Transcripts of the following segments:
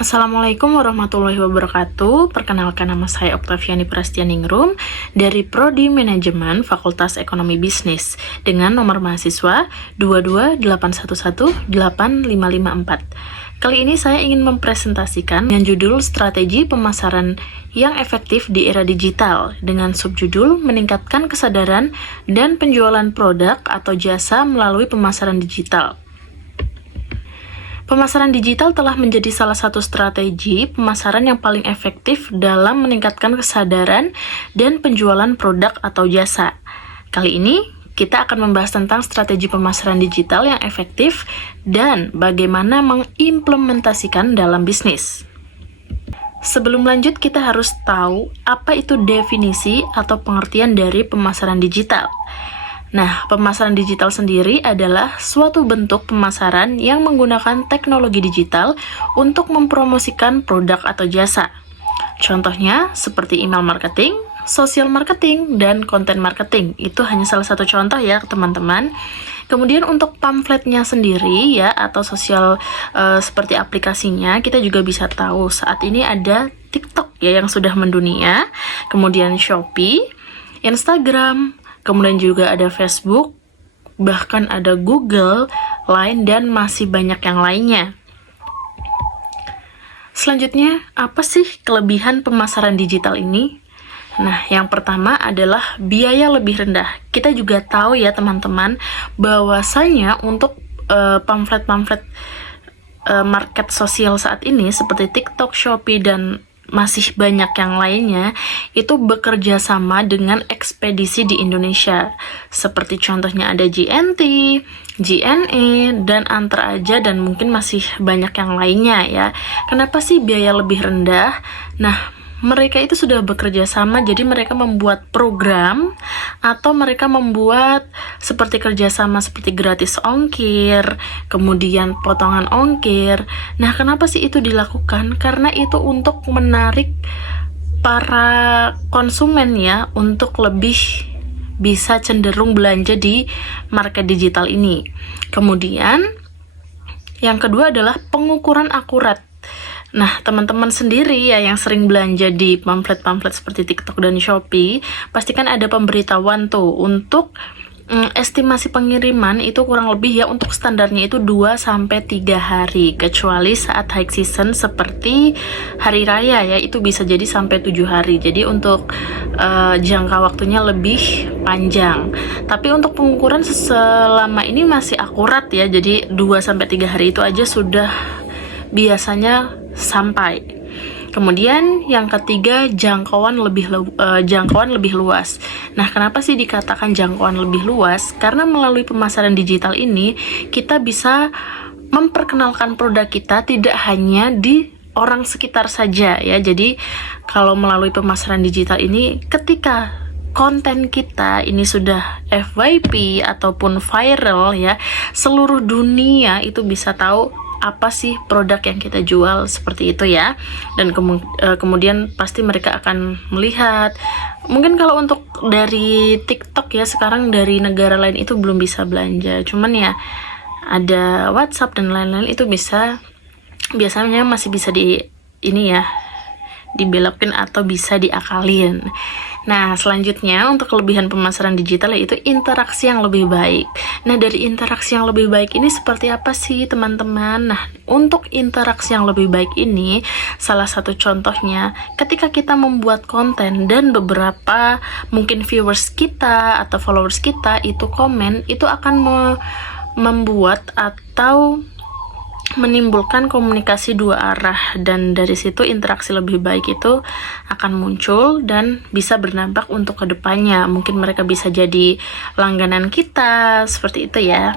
Assalamualaikum warahmatullahi wabarakatuh. Perkenalkan, nama saya Oktaviani Prastianingrum dari Prodi Manajemen Fakultas Ekonomi Bisnis dengan nomor mahasiswa 2211854. Kali ini saya ingin mempresentasikan dengan judul Strategi Pemasaran yang Efektif di Era Digital dengan subjudul Meningkatkan Kesadaran dan Penjualan Produk atau Jasa Melalui Pemasaran Digital. Pemasaran digital telah menjadi salah satu strategi pemasaran yang paling efektif dalam meningkatkan kesadaran dan penjualan produk atau jasa. Kali ini, kita akan membahas tentang strategi pemasaran digital yang efektif dan bagaimana mengimplementasikan dalam bisnis. Sebelum lanjut, kita harus tahu apa itu definisi atau pengertian dari pemasaran digital. Nah, pemasaran digital sendiri adalah suatu bentuk pemasaran yang menggunakan teknologi digital untuk mempromosikan produk atau jasa. Contohnya seperti email marketing, social marketing, dan konten marketing. Itu hanya salah satu contoh ya, teman-teman. Kemudian untuk pamfletnya sendiri ya, atau sosial seperti aplikasinya, kita juga bisa tahu saat ini ada TikTok ya yang sudah mendunia, kemudian Shopee, Instagram, kemudian juga ada Facebook, bahkan ada Google, Line, dan masih banyak yang lainnya. Selanjutnya, apa sih kelebihan pemasaran digital ini? Nah, yang pertama adalah biaya lebih rendah. Kita juga tahu ya teman-teman, bahwasanya untuk pamflet-pamflet market sosial saat ini seperti TikTok, Shopee, dan masih banyak yang lainnya, itu bekerja sama dengan ekspedisi di Indonesia. Seperti contohnya ada JNT, JNE, dan Antar Aja, dan mungkin masih banyak yang lainnya ya. Kenapa sih biaya lebih rendah? Nah, mereka itu sudah bekerja sama, jadi mereka membuat program atau mereka membuat seperti kerjasama seperti gratis ongkir, kemudian potongan ongkir. Nah, kenapa sih itu dilakukan? Karena itu untuk menarik para konsumen ya, untuk lebih bisa cenderung belanja di market digital ini. Kemudian, yang kedua adalah pengukuran akurat. Nah, teman-teman sendiri ya yang sering belanja di pamflet-pamflet seperti TikTok dan Shopee, pastikan ada pemberitahuan tuh untuk estimasi pengiriman itu kurang lebih ya, untuk standarnya itu 2-3 hari, kecuali saat high season seperti hari raya ya, itu bisa jadi sampai 7 hari. Jadi untuk jangka waktunya lebih panjang. Tapi untuk pengukuran selama ini masih akurat ya, jadi 2-3 hari itu aja sudah biasanya sampai. Kemudian yang ketiga, jangkauan lebih luas. Nah, kenapa sih dikatakan jangkauan lebih luas? Karena melalui pemasaran digital ini kita bisa memperkenalkan produk kita tidak hanya di orang sekitar saja ya. Jadi kalau melalui pemasaran digital ini, ketika konten kita ini sudah FYP ataupun viral ya, seluruh dunia itu bisa tahu apa sih produk yang kita jual, seperti itu ya. Dan kemudian pasti mereka akan melihat. Mungkin kalau untuk dari TikTok ya, sekarang dari negara lain itu belum bisa belanja, cuman ya ada WhatsApp dan lain-lain itu bisa, biasanya masih bisa dibelokkan atau bisa diakalin. Nah, selanjutnya untuk kelebihan pemasaran digital yaitu interaksi yang lebih baik. Nah, dari interaksi yang lebih baik ini seperti apa sih teman-teman? Nah, untuk interaksi yang lebih baik ini, salah satu contohnya ketika kita membuat konten dan beberapa mungkin viewers kita atau followers kita itu komen, itu akan membuat atau menimbulkan komunikasi dua arah, dan dari situ interaksi lebih baik itu akan muncul dan bisa berdampak untuk kedepannya. Mungkin mereka bisa jadi langganan kita, seperti itu ya.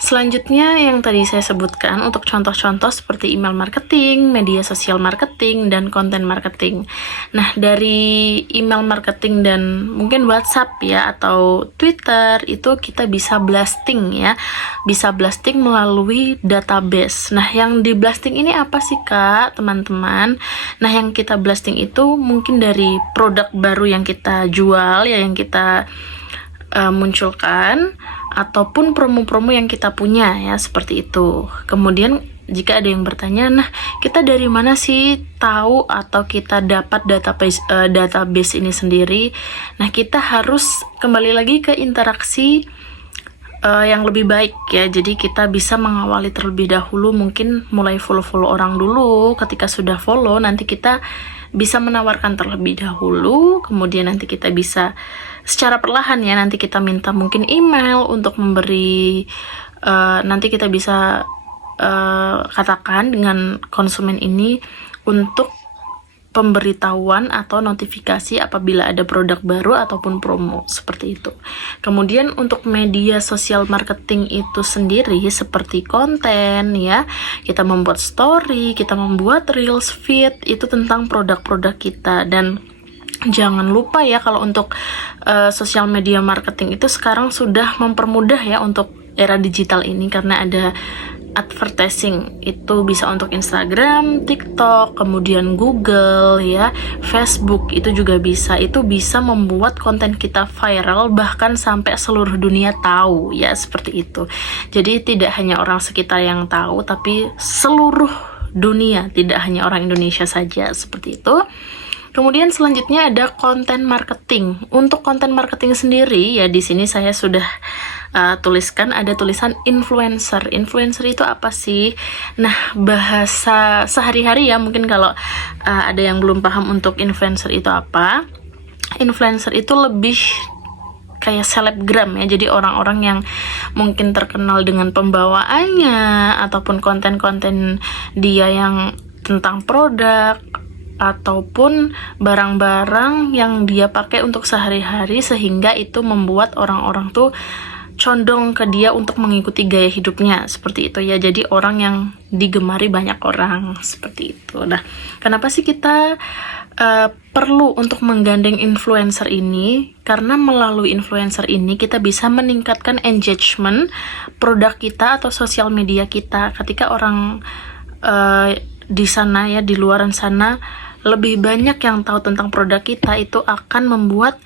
Selanjutnya yang tadi saya sebutkan untuk contoh-contoh seperti email marketing, media sosial marketing, dan konten marketing. Nah, dari email marketing dan mungkin WhatsApp ya atau Twitter itu kita bisa blasting ya. Bisa blasting melalui database. Nah, yang di blasting ini apa sih Kak, teman-teman? Nah, yang kita blasting itu mungkin dari produk baru yang kita jual ya, yang kita munculkan, ataupun promo-promo yang kita punya ya, seperti itu. Kemudian jika ada yang bertanya, nah kita dari mana sih tahu atau kita dapat database ini sendiri? Nah, kita harus kembali lagi ke interaksi yang lebih baik ya. Jadi kita bisa mengawali terlebih dahulu, mungkin mulai follow orang dulu. Ketika sudah follow, nanti kita bisa menawarkan terlebih dahulu, kemudian nanti kita bisa secara perlahan ya, nanti kita minta mungkin email untuk memberi, nanti kita bisa katakan dengan konsumen ini untuk pemberitahuan atau notifikasi apabila ada produk baru ataupun promo, seperti itu. Kemudian untuk media sosial marketing itu sendiri seperti konten ya, kita membuat story, kita membuat reels feed, itu tentang produk-produk kita. Dan jangan lupa ya, kalau untuk sosial media marketing itu sekarang sudah mempermudah ya untuk era digital ini, karena ada advertising, itu bisa untuk Instagram, TikTok, kemudian Google ya, Facebook itu juga bisa. Itu bisa membuat konten kita viral bahkan sampai seluruh dunia tahu ya, seperti itu. Jadi tidak hanya orang sekitar yang tahu, tapi seluruh dunia, tidak hanya orang Indonesia saja, seperti itu. Kemudian selanjutnya ada konten marketing. Untuk konten marketing sendiri ya, di sini saya sudah tuliskan, ada tulisan influencer. Influencer itu apa sih? Nah, bahasa sehari-hari ya, mungkin kalau ada yang belum paham untuk influencer itu apa. Influencer itu lebih kayak selebgram ya, jadi orang-orang yang mungkin terkenal dengan pembawaannya ataupun konten-konten dia yang tentang produk ataupun barang-barang yang dia pakai untuk sehari-hari, sehingga itu membuat orang-orang tuh condong ke dia untuk mengikuti gaya hidupnya, seperti itu ya. Jadi orang yang digemari banyak orang, seperti itu. Nah, kenapa sih kita perlu untuk menggandeng influencer ini? Karena melalui influencer ini kita bisa meningkatkan engagement produk kita atau sosial media kita. Ketika orang di sana ya, di luaran sana lebih banyak yang tahu tentang produk kita, itu akan membuat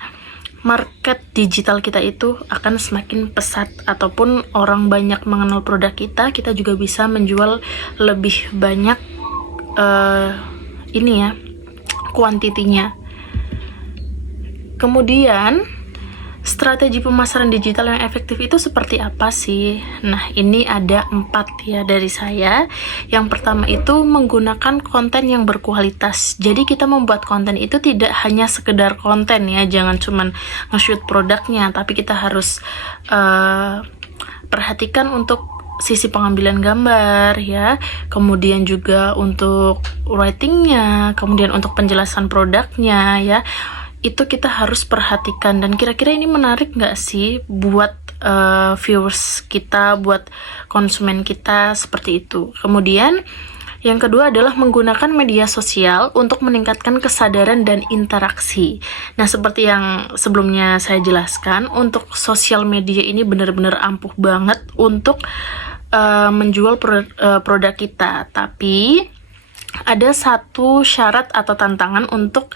market digital kita itu akan semakin pesat, ataupun orang banyak mengenal produk kita, kita juga bisa menjual lebih banyak ini ya, kuantitinya. Kemudian strategi pemasaran digital yang efektif itu seperti apa sih? Nah, ini ada 4 ya dari saya. Yang pertama itu menggunakan konten yang berkualitas. Jadi kita membuat konten itu tidak hanya sekedar konten ya, jangan cuman nge-shoot produknya, tapi kita harus perhatikan untuk sisi pengambilan gambar ya, kemudian juga untuk writingnya, kemudian untuk penjelasan produknya ya. Itu kita harus perhatikan, dan kira-kira ini menarik nggak sih buat viewers kita, buat konsumen kita, seperti itu. Kemudian yang kedua adalah menggunakan media sosial untuk meningkatkan kesadaran dan interaksi. Nah, seperti yang sebelumnya saya jelaskan, untuk sosial media ini benar-benar ampuh banget untuk menjual produk kita. Tapi ada satu syarat atau tantangan untuk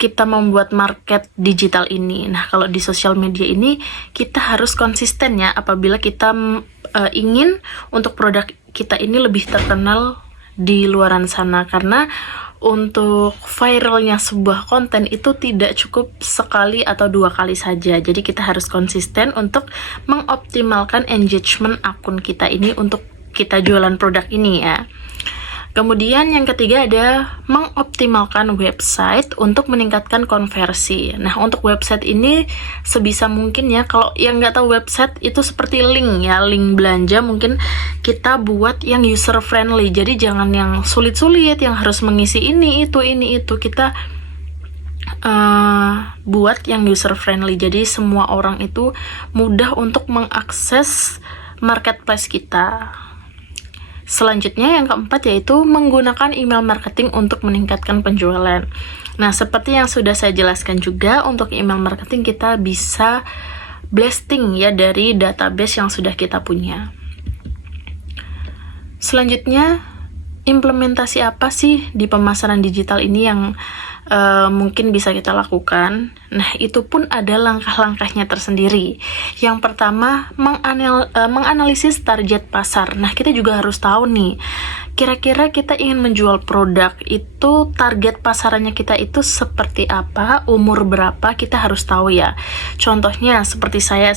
kita membuat market digital ini. Nah, kalau di sosial media ini kita harus konsisten ya, apabila kita ingin untuk produk kita ini lebih terkenal di luaran sana. Karena untuk viralnya sebuah konten itu tidak cukup sekali atau 2 kali saja. Jadi kita harus konsisten untuk mengoptimalkan engagement akun kita ini untuk kita jualan produk ini ya. Kemudian yang ketiga ada mengoptimalkan website untuk meningkatkan konversi. Nah, untuk website ini sebisa mungkin ya, kalau yang nggak tahu website itu seperti link ya, link belanja, mungkin kita buat yang user friendly. Jadi jangan yang sulit-sulit, yang harus mengisi ini itu. Kita buat yang user friendly. Jadi semua orang itu mudah untuk mengakses marketplace kita. Selanjutnya yang keempat yaitu menggunakan email marketing untuk meningkatkan penjualan. Nah, seperti yang sudah saya jelaskan juga, untuk email marketing kita bisa blasting ya dari database yang sudah kita punya. Selanjutnya, implementasi apa sih di pemasaran digital ini yang mungkin bisa kita lakukan? Nah, itu pun ada langkah-langkahnya tersendiri. Yang pertama, menganalisis target pasar. Nah, kita juga harus tahu nih, kira-kira kita ingin menjual produk itu, target pasarannya kita itu seperti apa, umur berapa, kita harus tahu ya. Contohnya, seperti saya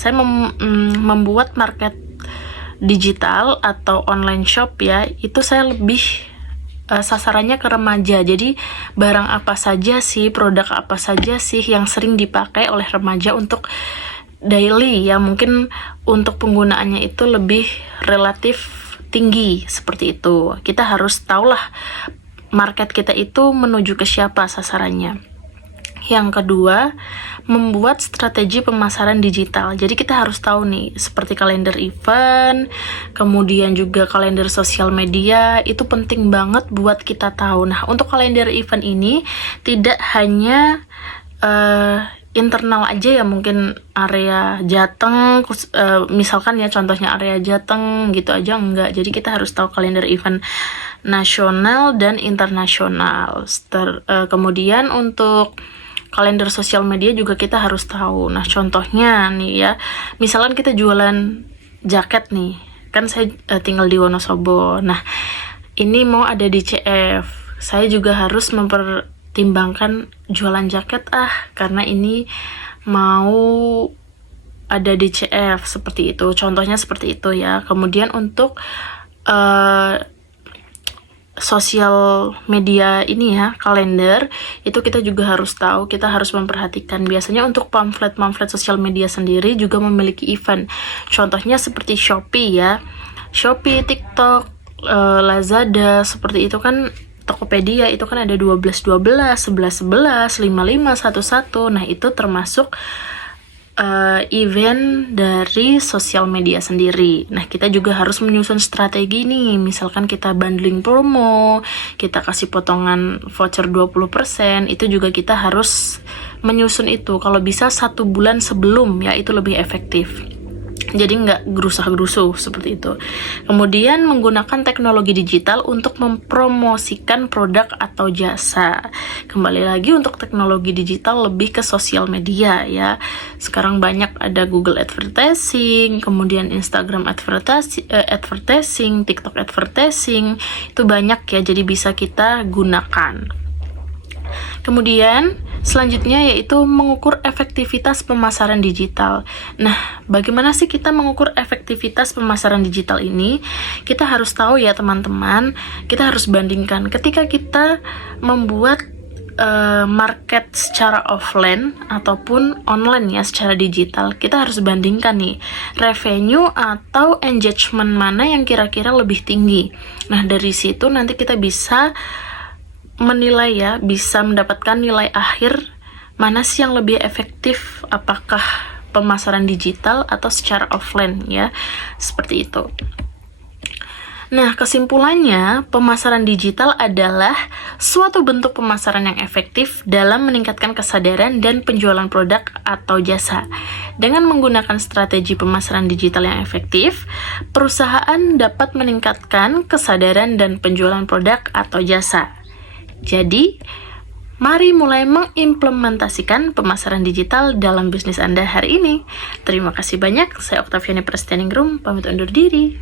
membuat market digital atau online shop ya, itu saya lebih sasarannya ke remaja. Jadi barang apa saja sih, produk apa saja sih yang sering dipakai oleh remaja untuk daily ya, mungkin untuk penggunaannya itu lebih relatif tinggi, seperti itu. Kita harus tahulah market kita itu menuju ke siapa sasarannya. Yang kedua, membuat strategi pemasaran digital. Jadi kita harus tahu nih, seperti kalender event, kemudian juga kalender sosial media, itu penting banget buat kita tahu. Nah, untuk kalender event ini tidak hanya internal aja ya, mungkin area Jateng, misalkan ya contohnya area Jateng gitu aja, enggak. Jadi kita harus tahu kalender event nasional dan internasional. Kemudian untuk kalender sosial media juga kita harus tahu. Nah, contohnya nih ya, misalkan kita jualan jaket nih, kan saya tinggal di Wonosobo. Nah, ini mau ada di CF, saya juga harus mempertimbangkan jualan jaket karena ini mau ada di CF, seperti itu. Contohnya seperti itu ya. Kemudian untuk sosial media ini ya, kalender, itu kita juga harus tahu, kita harus memperhatikan. Biasanya untuk pamflet sosial media sendiri juga memiliki event. Contohnya seperti Shopee ya, Shopee, TikTok, Lazada, seperti itu kan. Tokopedia itu kan ada 12-12, 11-11, 55-11. Nah, itu termasuk event dari sosial media sendiri. Nah, kita juga harus menyusun strategi nih. Misalkan kita bundling promo, kita kasih potongan voucher 20%, itu juga kita harus menyusun itu. Kalau bisa 1 bulan sebelum ya, itu lebih efektif. Jadi nggak gerusah-gerusuh seperti itu. Kemudian menggunakan teknologi digital untuk mempromosikan produk atau jasa. Kembali lagi untuk teknologi digital lebih ke sosial media ya. Sekarang banyak ada Google Advertising, kemudian Instagram Advertising, TikTok Advertising, itu banyak ya, jadi bisa kita gunakan. Kemudian selanjutnya yaitu mengukur efektivitas pemasaran digital. Nah, bagaimana sih kita mengukur efektivitas pemasaran digital ini? Kita harus tahu ya teman-teman, kita harus bandingkan ketika kita membuat market secara offline ataupun online ya, secara digital. Kita harus bandingkan nih, revenue atau engagement mana yang kira-kira lebih tinggi. Nah, dari situ nanti kita bisa menilai ya, bisa mendapatkan nilai akhir mana sih yang lebih efektif, apakah pemasaran digital atau secara offline ya, seperti itu. Nah, kesimpulannya, pemasaran digital adalah suatu bentuk pemasaran yang efektif dalam meningkatkan kesadaran dan penjualan produk atau jasa. Dengan menggunakan strategi pemasaran digital yang efektif, perusahaan dapat meningkatkan kesadaran dan penjualan produk atau jasa. Jadi, mari mulai mengimplementasikan pemasaran digital dalam bisnis Anda hari ini. Terima kasih banyak. Saya Oktaviani Prasetyaningrum, pamit undur diri.